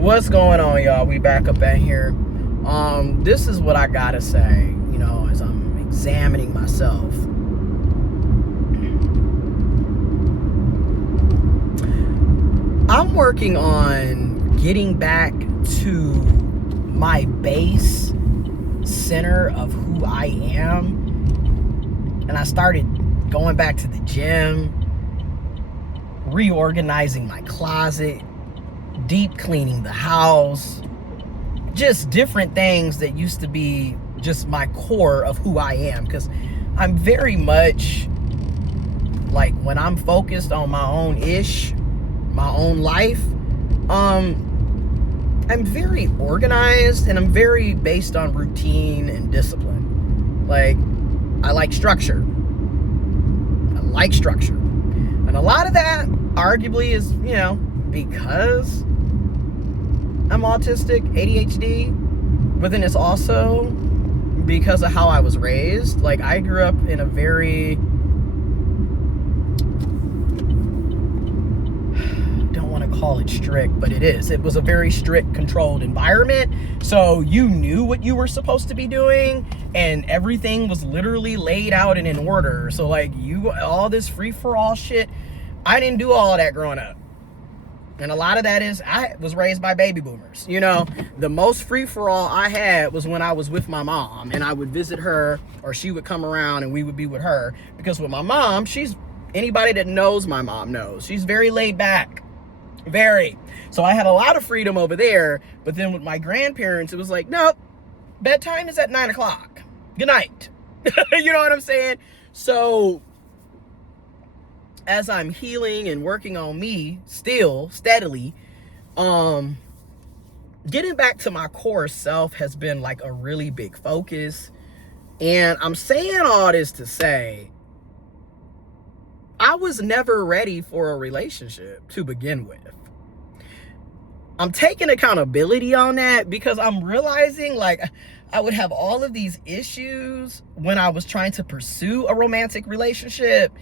What's going on, y'all? We back up in here. This is what I gotta say, as I'm examining myself. I'm working on getting back to my base center of who I am. And I started going back to the gym, reorganizing my closet, deep cleaning the house, just different things that used to be just my core of who I am. Because I'm very much like, when I'm focused on my own life, I'm very organized and I'm very based on routine and discipline. Like, I like structure. And a lot of that arguably is, because I'm autistic, ADHD, but then it's also because of how I was raised. Like, I grew up in a very, don't want to call it strict, but it was a very strict, controlled environment. So you knew what you were supposed to be doing, and everything was literally laid out and in order. So like, all this free-for-all shit, I didn't do all of that growing up. And a lot of that is, I was raised by baby boomers. The most free-for-all I had was when I was with my mom, and I would visit her, or she would come around and we would be with her. Because with my mom, anybody that knows my mom knows, she's very laid back. Very. So I had a lot of freedom over there. But then with my grandparents, it was like, nope, bedtime is at 9 o'clock. Good night. You know what I'm saying? So as I'm healing and working on me still steadily, getting back to my core self has been like a really big focus. And I'm saying all this to say, I was never ready for a relationship to begin with. I'm taking accountability on that because I'm realizing, like, I would have all of these issues when I was trying to pursue a romantic relationship.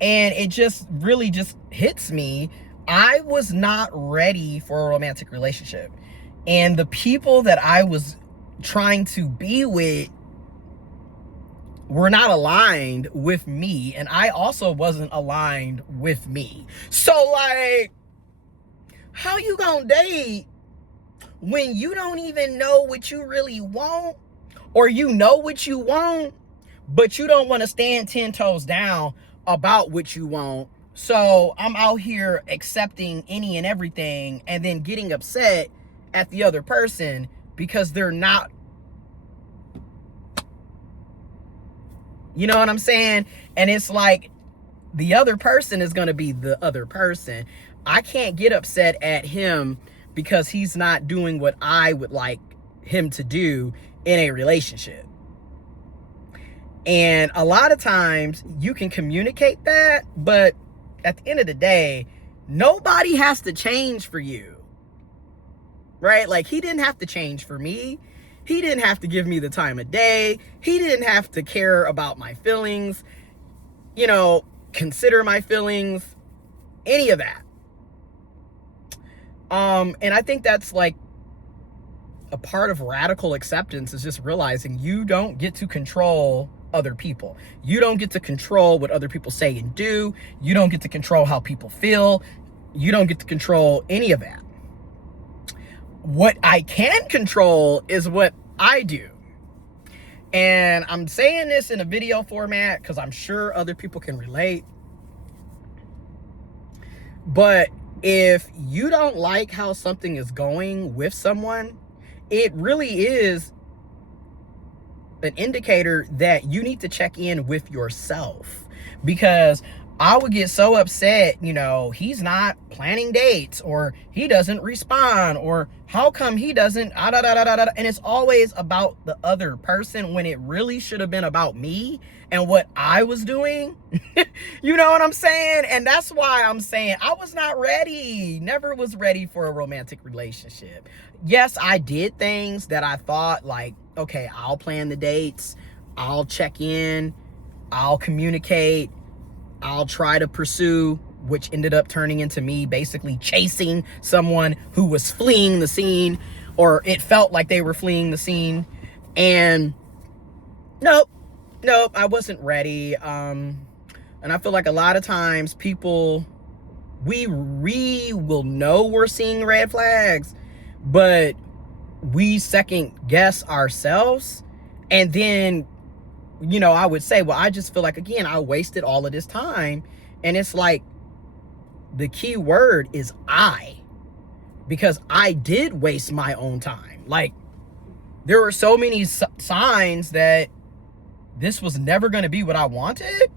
And it just really just hits me. I was not ready for a romantic relationship. And the people that I was trying to be with were not aligned with me. And I also wasn't aligned with me. So like, how you gonna date when you don't even know what you really want? Or you know what you want, but you don't want to stand 10 toes down about what you want. So I'm out here accepting any and everything and then getting upset at the other person because they're not, you know what I'm saying? And it's like, the other person is going to be the other person. I can't get upset at him because he's not doing what I would like him to do in a relationship. And a lot of times you can communicate that, but at the end of the day, nobody has to change for you, right? Like, he didn't have to change for me. He didn't have to give me the time of day. He didn't have to care about my feelings, consider my feelings, any of that. And I think that's like a part of radical acceptance, is just realizing you don't get to control other people. You don't get to control what other people say and do. You don't get to control how people feel. You don't get to control any of that. What I can control is what I do. And I'm saying this in a video format because I'm sure other people can relate. But if you don't like how something is going with someone, it really is an indicator that you need to check in with yourself. Because I would get so upset, he's not planning dates, or he doesn't respond, or how come he doesn't, and it's always about the other person when it really should have been about me and what I was doing. You know what I'm saying? And that's why I'm saying I was not ready, never was ready for a romantic relationship. Yes, I did things that I thought, like, okay, I'll plan the dates, I'll check in, I'll communicate, I'll try to pursue which ended up turning into me basically chasing someone who was fleeing the scene, or it felt like they were fleeing the scene. And nope, I wasn't ready. And I feel like a lot of times people, we will know we're seeing red flags, but we second guess ourselves. And then, you know, I would say, well, I just feel like, again, I wasted all of this time. And it's like, the key word is I, because I did waste my own time. Like, there were so many signs that this was never going to be what I wanted.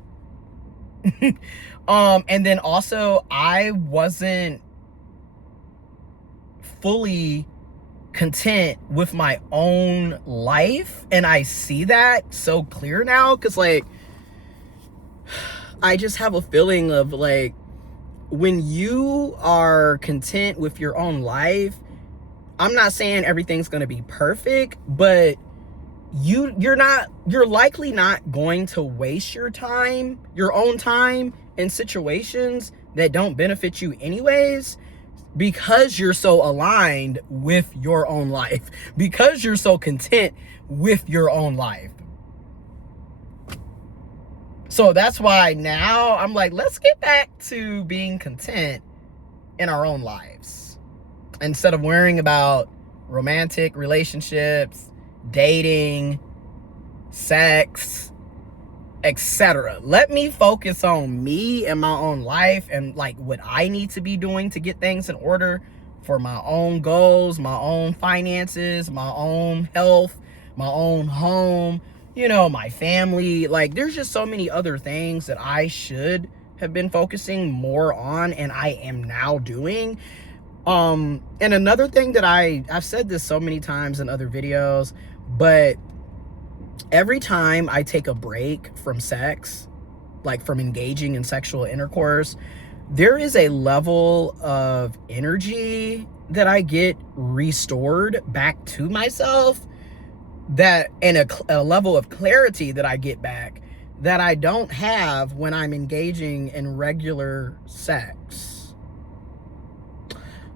And then also, I wasn't fully content with my own life. And I see that so clear now, because like, I just have a feeling of like, when you are content with your own life, I'm not saying everything's going to be perfect, but you're likely not going to waste your time, your own time, in situations that don't benefit you anyways, because you're so aligned with your own life, because you're so content with your own life. So that's why now I'm like, let's get back to being content in our own lives, instead of worrying about romantic relationships, dating, sex, etc. Let me focus on me and my own life, and like what I need to be doing to get things in order for my own goals, my own finances, my own health, my own home, you know, my family. Like, there's just so many other things that I should have been focusing more on, and I am now doing. And another thing that I've said this so many times in other videos, but every time I take a break from sex, like from engaging in sexual intercourse, there is a level of energy that I get restored back to myself, that, and a level of clarity that I get back that I don't have when I'm engaging in regular sex.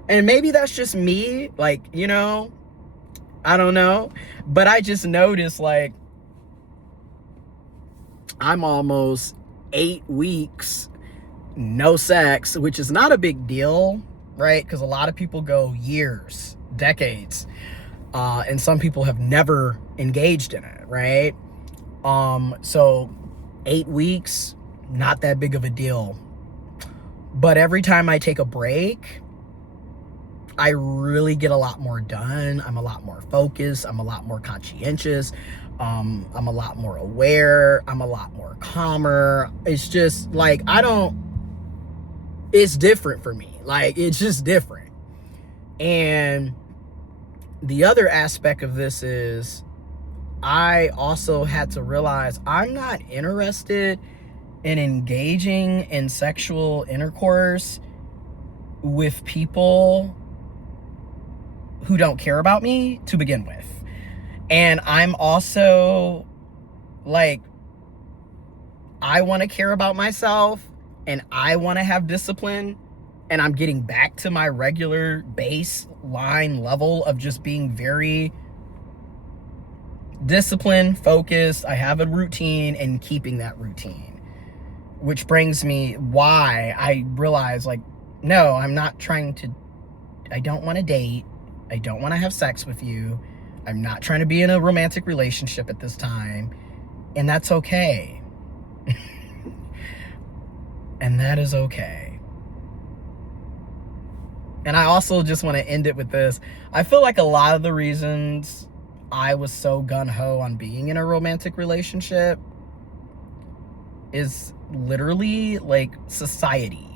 And maybe that's just me, like, you know, I don't know, but I just noticed, like, I'm almost 8 weeks no sex, which is not a big deal, right? Because a lot of people go years, decades, and some people have never engaged in it, right? So 8 weeks, not that big of a deal. But every time I take a break, I really get a lot more done. I'm a lot more focused. I'm a lot more conscientious. I'm a lot more aware. I'm a lot more calmer. It's just like, it's different for me. Like, it's just different. And the other aspect of this is, I also had to realize I'm not interested in engaging in sexual intercourse with people who don't care about me to begin with. And I'm also like, I want to care about myself, and I want to have discipline, and I'm getting back to my regular baseline level of just being very disciplined, focused. I have a routine, and keeping that routine, which brings me why I realize, like, no, I'm not trying to, I don't want to date. I don't want to have sex with you. I'm not trying to be in a romantic relationship at this time. And that's okay. And that is okay. And I also just want to end it with this. I feel like a lot of the reasons I was so gung-ho on being in a romantic relationship is literally like society.